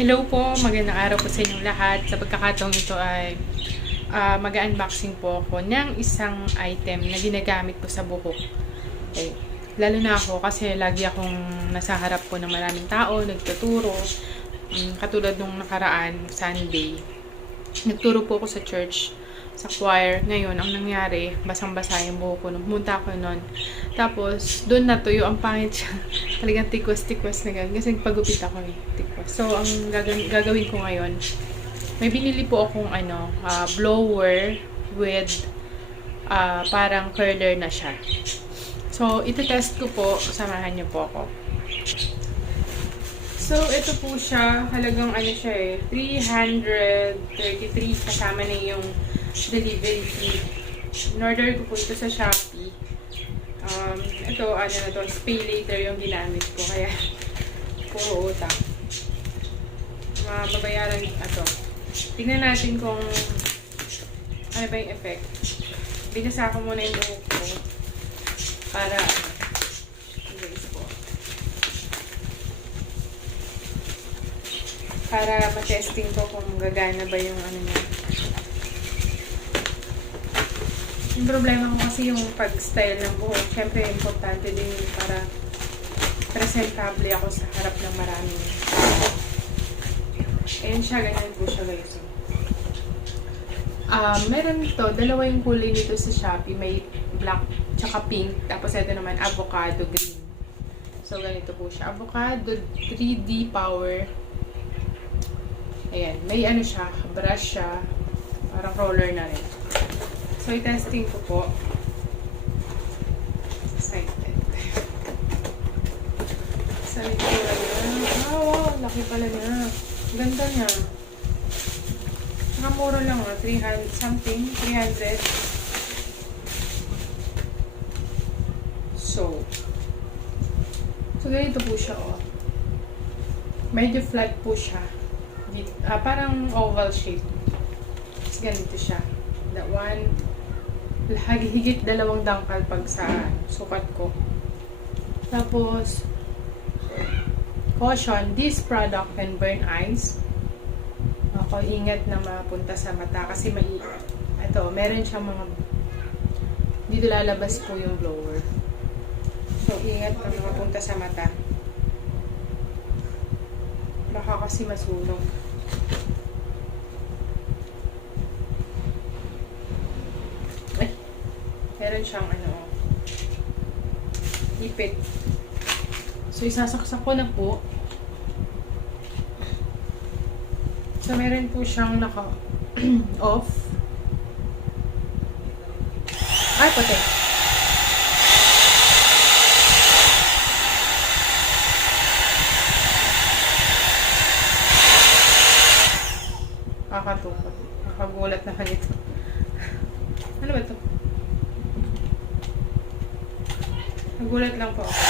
Hello po, magandang araw po sa inyong lahat. Sa pagkakataong ito ay mag-unboxing po ako ng isang item na ginagamit po sa buhok. Okay. Lalo na ako kasi lagi akong nasa harap po ng maraming tao, nagtuturo. Katulad nung nakaraan, Sunday. Nagturo po ako sa church, sa choir. Ngayon, ang nangyari, basang-basa yung buhok ko. Nung pumunta ako nun. Tapos, doon natuyo. Ang pangit siya. Talagang tikwas-tikwas na gano'n. Kasi pagupit ako eh. Tikwas. So, ang gagawin ko ngayon, may binili po akong blower with parang curler na siya. So, ito-test ko po. Samahan niyo po ako. So, ito po siya. Halagang siya eh. 333 kasama na yung delivery fee. In-order ko po ito sa Shopee. Ito, pay later yung ginamit ko. Kaya, puro utang. Mababayaran ito. Tingnan natin kung ano ba yung effect. Binasa ko muna yung buhok ko. Para, para ma-testing ko kung gagana ba yung niya. Yung problema ko kasi yung pag-style ng buhok. Siyempre, importante din yung para presentable ako sa harap ng marami. Ayan siya, ganyan po siya guys. Meron ito, dalawa yung kulay nito sa Shopee. May black tsaka pink. Tapos ito naman, avocado green. So, ganito po siya. Avocado 3D power. Ayan, may siya, brush siya. Parang roller na rin. So, i-testing ko po. Excited. Sa itsura niya. Wow, laki pala niya. Ganda niya. Nakamura lang 300 something. 300. So, ganito po siya, oh. Medyo flat po siya. Parang oval shape. Tapos ganito siya. That one, higit 2 dangkal pag sa sukat ko. Tapos, caution, this product can burn eyes. Ako, ingat na mapunta sa mata kasi meron siyang mga, dito lalabas po yung blower. So, ingat na mapunta sa mata. Baka kasi masunog. Meron siyang ipit. So, isasaksak ko na po. So, meron po siyang naka-off. Ay, puti. Kakatukot. Kakagulat naman ito. Ano ba ito? Nagulat lang po ako.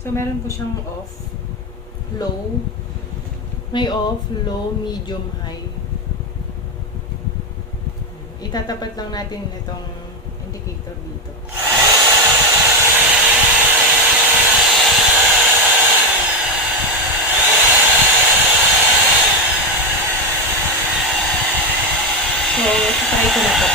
So, meron po siyang off, low, may off, low, medium, high. Itatapat lang natin itong indicator dito. So, try ko na po.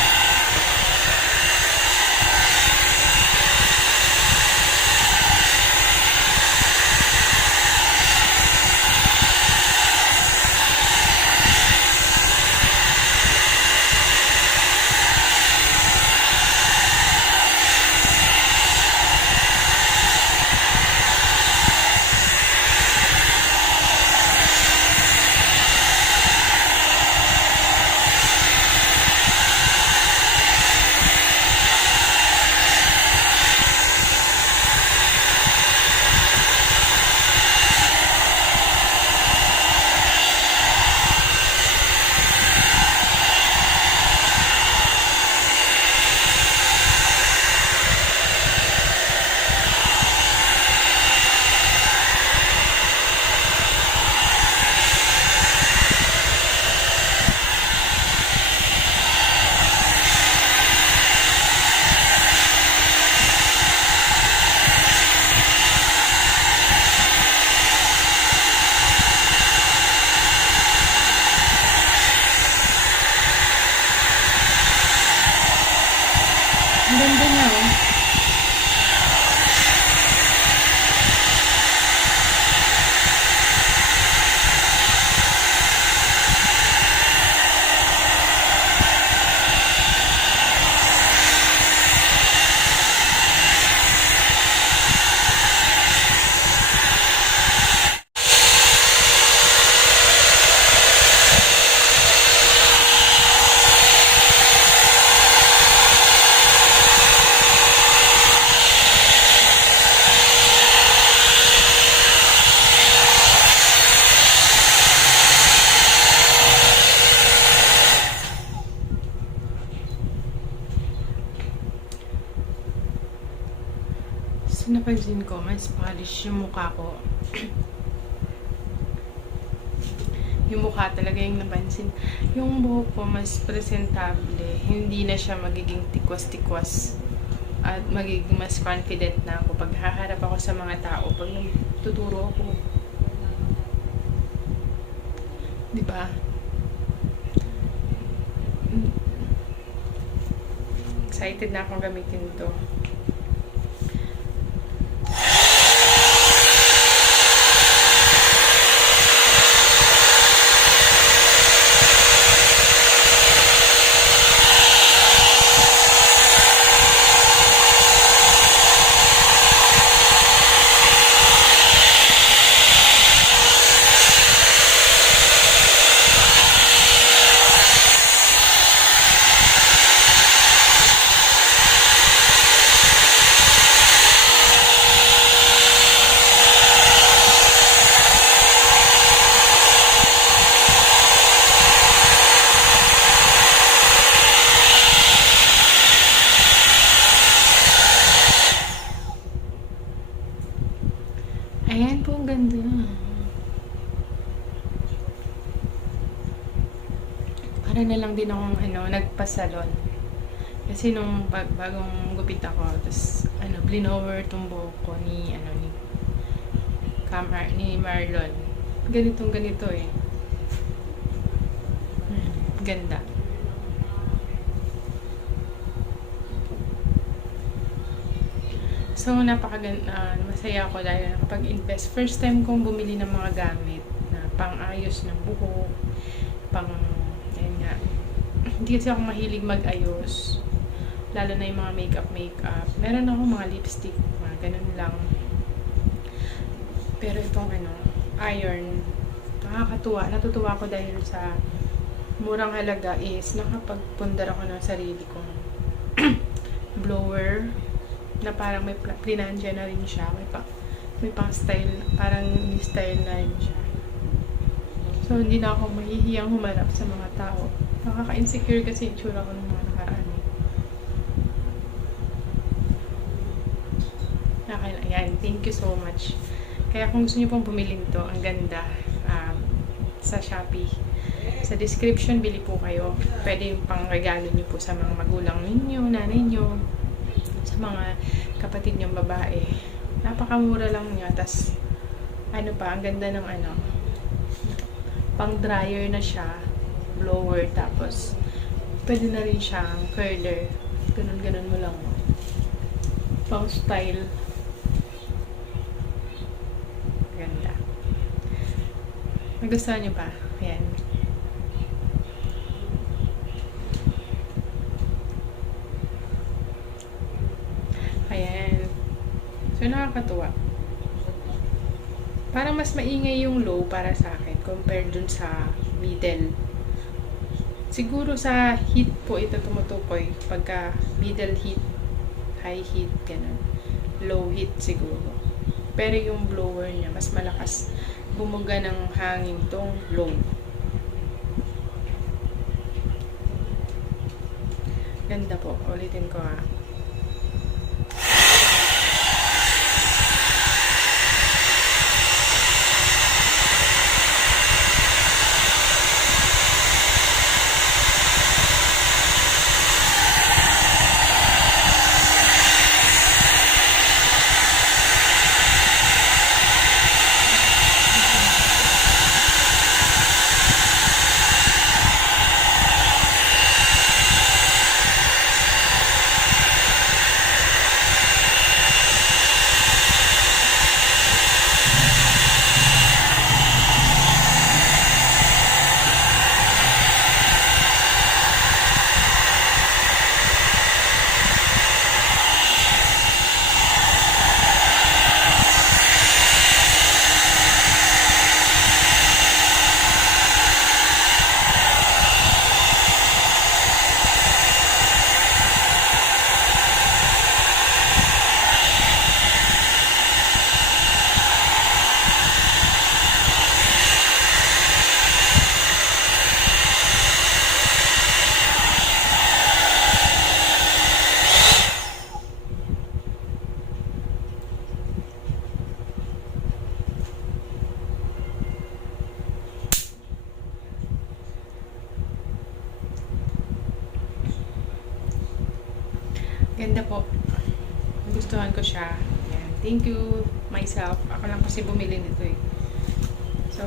So, napansin ko, mas polish yung mukha ko. Yung mukha talaga yung napansin. Yung buhok ko, mas presentable. Hindi na siya magiging tikwas-tikwas. At magiging mas confident na ako pag haharap ako sa mga tao. Pag tuturo ako. Diba? Excited na akong gamitin to. Ayan po, ang ganda. Para na lang din akong nagpasalon. Kasi nung bagong gupit ako, tapos blinover tong buhok ko ni Marlon. Ganitong ganito eh. Ganda. So, masaya ako dahil nakapag-invest. First time kong bumili ng mga gamit na pang-ayos ng buhok, ayun nga. Hindi kasi ako mahilig mag-ayos. Lalo na yung mga makeup. Meron ako mga lipstick, mga ganun lang. Pero itong iron, nakakatuwa. Natutuwa ako dahil sa murang halaga is nakapagpundar ako ng sarili kong blower na parang may plinansya na rin siya. May pang style, parang style na rin siya. So, hindi na ako mahihiyang humarap sa mga tao. Nakaka-insecure kasi yung tsura ko ng mga nakaraan. Ayan, thank you so much. Kaya kung gusto niyo pong bumili nito, ang ganda, sa Shopee. Sa description, bili po kayo. Pwede yung pang regalo niyo po sa mga magulang ninyo, nanay niyo, sa mga kapatid niyong babae. Napakamura lang niya. Tas, ang ganda ng pang dryer na siya, blower, tapos, pwede na rin siyang curler. Ganun mo lang. Pang style. Ganda. Nagustuhan niyo ba? Ayan. Ayan. So, nakakatuwa. Parang mas maingay yung low para sa akin compared dun sa middle. Siguro sa heat po ito tumutukoy. Pagka middle heat, high heat, ganun. Low heat siguro. Pero yung blower niya, mas malakas bumuga ng hangin tong low. Ganda po. Ulitin ko ha. Ganda po. Nagustuhan ko siya. Ayan. Thank you myself. Ako lang kasi bumili nito eh. So,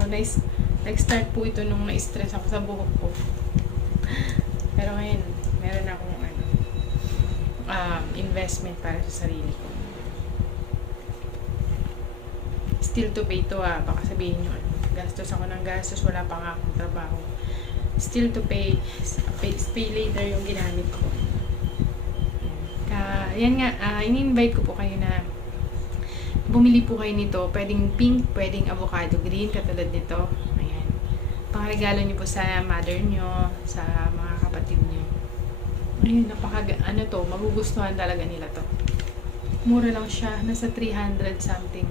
nag-start po ito nung na-stress ako sa buhok ko. Pero ngayon, meron akong investment para sa sarili ko. Still to pay to baka sabihin nyo, gastos ako ng gastos, wala pa nga akong trabaho. Still to pay, pay later yung ginamit ko. Yan nga, ini-invite ko po kayo na bumili po kayo nito. Pwedeng pink, pwedeng avocado green, katulad nito. Ayan. Pangregalo nyo po sa mother nyo, sa mga kapatid nyo. Ayun, magugustuhan talaga nila to. Mura lang siya, nasa 300 something.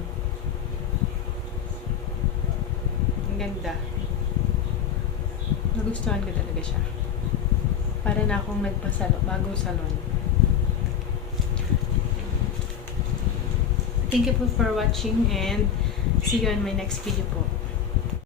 Ang ganda. Nagustuhan ko talaga siya. Para na akong bagong salon. Thank you po for watching and see you on my next video po.